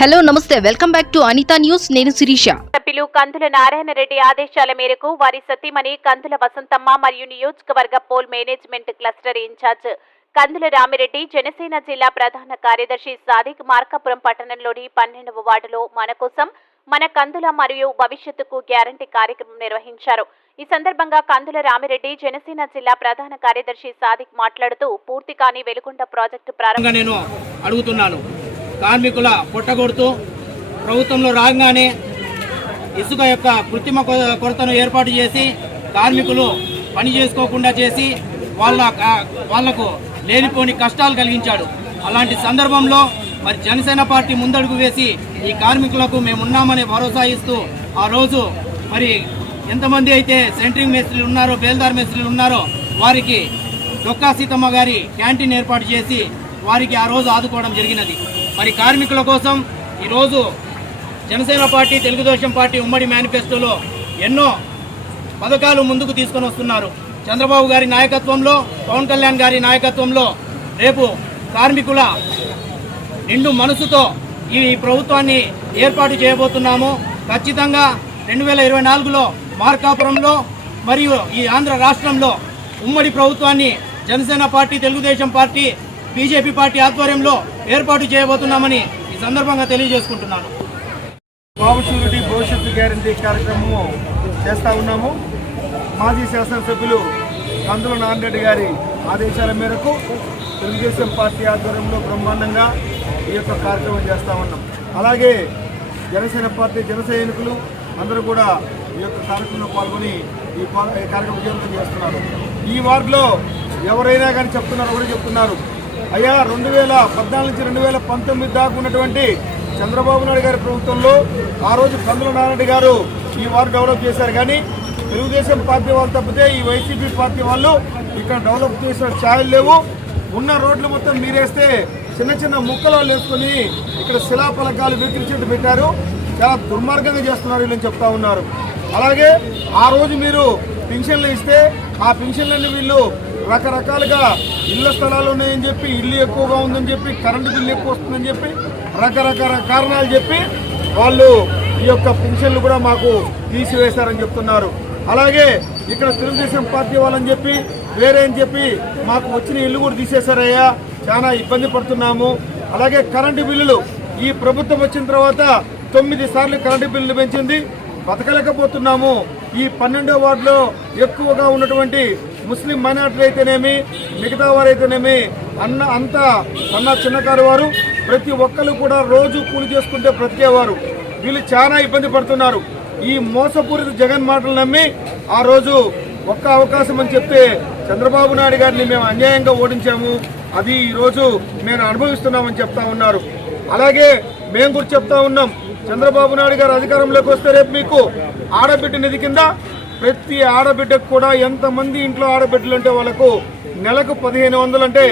Hello నమస్తే. Welcome back to Anitha news. నేను శిరీష. సభ్యులు కందుల నారాయణ రెడ్డి ఆదేశాల మేరకు వారి సతీమణి కందుల వసంతమ్మ మరియు నియోజకవర్గ poll management cluster in-charge Kandula Ramireddy Janasena జిల్లా ప్రధాన కార్యదర్శి సాదిక్ మార్కాపురం పట్టణంలోని పన్నెండవ వార్డులో మన కోసం మన కందుల మరియు భవిష్యత్తుకు గ్యారంటీ కార్యక్రమం నిర్వహించారు. ఈ సందర్భంగా కందుల రామిరెడ్డి జనసేన జిల్లా ప్రధాన కార్యదర్శి సాదిక్ మాట్లాడుతూ పూర్తి కాని వెలుగొండ ప్రాజెక్టు ప్రారంభ విధంగా నేను అడుగుతున్నాను. కార్మికుల పొట్టగొడుతూ ప్రభుత్వంలో రాగానే ఇసుక యొక్క కృత్రిమ కొ- కొరతను ఏర్పాటు చేసి కార్మికులు పని చేసుకోకుండా చేసి వాళ్ళ కా- వాళ్ళకు లేనిపోని కష్టాలు కలిగించాడు. అలాంటి సందర్భంలో మరి జనసేన పార్టీ ముందడుగు వేసి ఈ కార్మికులకు మేమున్నామని భరోసా ఇస్తూ ఆ రోజు మరి ఎంతమంది అయితే సెంట్రింగ్ మేస్త్రీలు ఉన్నారో బేల్దార్ మేస్త్రీలు ఉన్నారో వారికి డొక్కా సీతమ్మ గారి క్యాంటీన్ ఏర్పాటు చేసి వారికి ఆ రోజు ఆదుకోవడం జరిగినది. మరి కార్మికుల కోసం ఈరోజు జనసేన పార్టీ తెలుగుదేశం పార్టీ ఉమ్మడి మేనిఫెస్టోలో ఎన్నో పథకాలు ముందుకు తీసుకొని వస్తున్నారు. చంద్రబాబు గారి నాయకత్వంలో పవన్ కళ్యాణ్ గారి నాయకత్వంలో రేపు కార్మికుల నిండు మనసుతో ఈ ప్రభుత్వాన్ని ఏర్పాటు చేయబోతున్నాము. ఖచ్చితంగా రెండు వేల ఇరవై నాలుగులో మార్కాపురంలో మరియు ఈ ఆంధ్ర రాష్ట్రంలో ఉమ్మడి ప్రభుత్వాన్ని Janasena party Telugudesam party BJP party ఆధ్వర్యంలో ఏర్పాటు చేయబోతున్నామని ఈ సందర్భంగా తెలియజేసుకుంటున్నాను. బాబు షూరిటీ భవిష్యత్తు గ్యారంటీ కార్యక్రమము చేస్తూ ఉన్నాము. మాజీ శాసనసభ్యులు కందుల నారాయణరెడ్డి గారి ఆదేశాల మేరకు తెలుగుదేశం పార్టీ ఆధ్వర్యంలో బ్రహ్మాండంగా ఈ యొక్క కార్యక్రమం చేస్తూ ఉన్నాం. అలాగే జనసేన పార్టీ జన సైనికులు అందరూ కూడా ఈ యొక్క కార్యక్రమంలో పాల్గొని ఈ ఈ కార్యక్రమం విజయవంతం చేస్తున్నారు. ఈ వార్డులో ఎవరైనా కానీ చెప్తున్నారు కూడా చెప్తున్నారు. అయ్యా రెండు వేల పద్నాలుగు నుంచి రెండు వేల పంతొమ్మిది దాకా ఉన్నటువంటి చంద్రబాబు నాయుడు గారి ప్రభుత్వంలో ఆ రోజు కందుల నారాయణ గారు ఈ వారు డెవలప్ చేశారు. కానీ తెలుగుదేశం పార్టీ వాళ్ళు తప్పితే ఈ వైసీపీ పార్టీ వాళ్ళు ఇక్కడ డెవలప్ చేసిన ఛాయలు లేవు. ఉన్న రోడ్లు మొత్తం మీరేస్తే చిన్న చిన్న ముక్కలు వాళ్ళు వేసుకొని ఇక్కడ శిలాఫలకాలు విక్రించేట్టు పెట్టారు. చాలా దుర్మార్గంగా చేస్తున్నారు వీళ్ళని చెప్తా ఉన్నారు. అలాగే ఆ రోజు మీరు పింఛన్లు ఇస్తే ఆ పింఛన్లన్నీ వీళ్ళు రకరకాలుగా ఇళ్ళ స్థలాలు ఉన్నాయని చెప్పి ఇల్లు ఎక్కువగా ఉందని చెప్పి కరెంటు బిల్లు ఎక్కువ వస్తుందని చెప్పి రకరకాల కారణాలు చెప్పి వాళ్ళు ఈ యొక్క పెన్షన్లు కూడా మాకు తీసివేశారని చెప్తున్నారు. అలాగే ఇక్కడ తెలుగుదేశం పార్టీ వాళ్ళని చెప్పి వేరే అని చెప్పి మాకు వచ్చిన ఇల్లు కూడా తీసేశారయ్యా చాలా ఇబ్బంది పడుతున్నాము. అలాగే కరెంటు బిల్లులు ఈ ప్రభుత్వం వచ్చిన తర్వాత తొమ్మిది సార్లు కరెంటు బిల్లులు పెంచింది. బతకలేకపోతున్నాము. ఈ పన్నెండో వార్డులో ఎక్కువగా ఉన్నటువంటి ముస్లిం మైనార్టీలు అయితేనేమి మిగతా వారైతేనేమి అన్న అంత అన్న చిన్నకారు వారు ప్రతి ఒక్కరు కూడా రోజు కూలి చేసుకుంటే బ్రతికేవారు. వీళ్ళు చాలా ఇబ్బంది పడుతున్నారు. ఈ మోసపూరిత జగన్ మాటలు నమ్మి ఆ రోజు ఒక్క అవకాశం అని చెప్తే చంద్రబాబు నాయుడు గారిని మేము అన్యాయంగా ఓడించాము. అది ఈరోజు మేము అనుభవిస్తున్నామని చెప్తా ఉన్నారు. అలాగే మేము కూడా చెప్తా ఉన్నాం. చంద్రబాబు నాయుడు గారు అధికారంలోకి వస్తే రేపు మీకు ఆడబిడ్డ నిధి కింద ప్రతి ఆడబిడ్డకు కూడా ఎంతమంది ఇంట్లో ఆడబిడ్డలు అంటే వాళ్ళకు నెలకు పదిహేను వందలు అంటే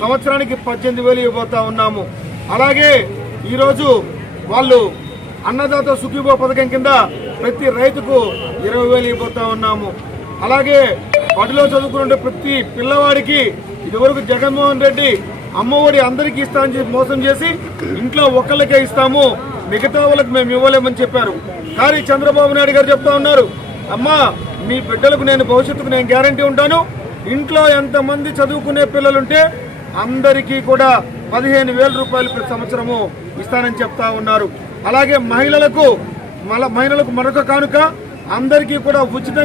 సంవత్సరానికి పద్దెనిమిది వేలు ఇవ్వబోతా ఉన్నాము. అలాగే ఈరోజు వాళ్ళు అన్నదాత సుఖీభో పథకం కింద ప్రతి రైతుకు ఇరవై వేలు ఇవ్వబోతా ఉన్నాము. అలాగే బడిలో చదువుకునే ప్రతి పిల్లవాడికి ఇదివరకు జగన్మోహన్ రెడ్డి అమ్మఒడి అందరికీ ఇస్తా అని చెప్పి మోసం చేసి ఇంట్లో ఒక్కళ్ళకే ఇస్తాము మిగతా వాళ్ళకి మేము ఇవ్వలేమని చెప్పారు. కానీ చంద్రబాబు నాయుడు గారు చెప్తా ఉన్నారు అమ్మా మీ బిడ్డలకు నేను భవిష్యత్తుకు నేను గ్యారంటీ ఉంటాను. ఇంట్లో ఎంతమంది చదువుకునే పిల్లలుంటే అందరికీ కూడా పదిహేను వేల రూపాయలు ప్రతి సంవత్సరము ఇస్తానని చెప్తా ఉన్నారు. అలాగే మహిళలకు మల మహిళలకు మరొక కానుక అందరికీ కూడా ఉచితంగా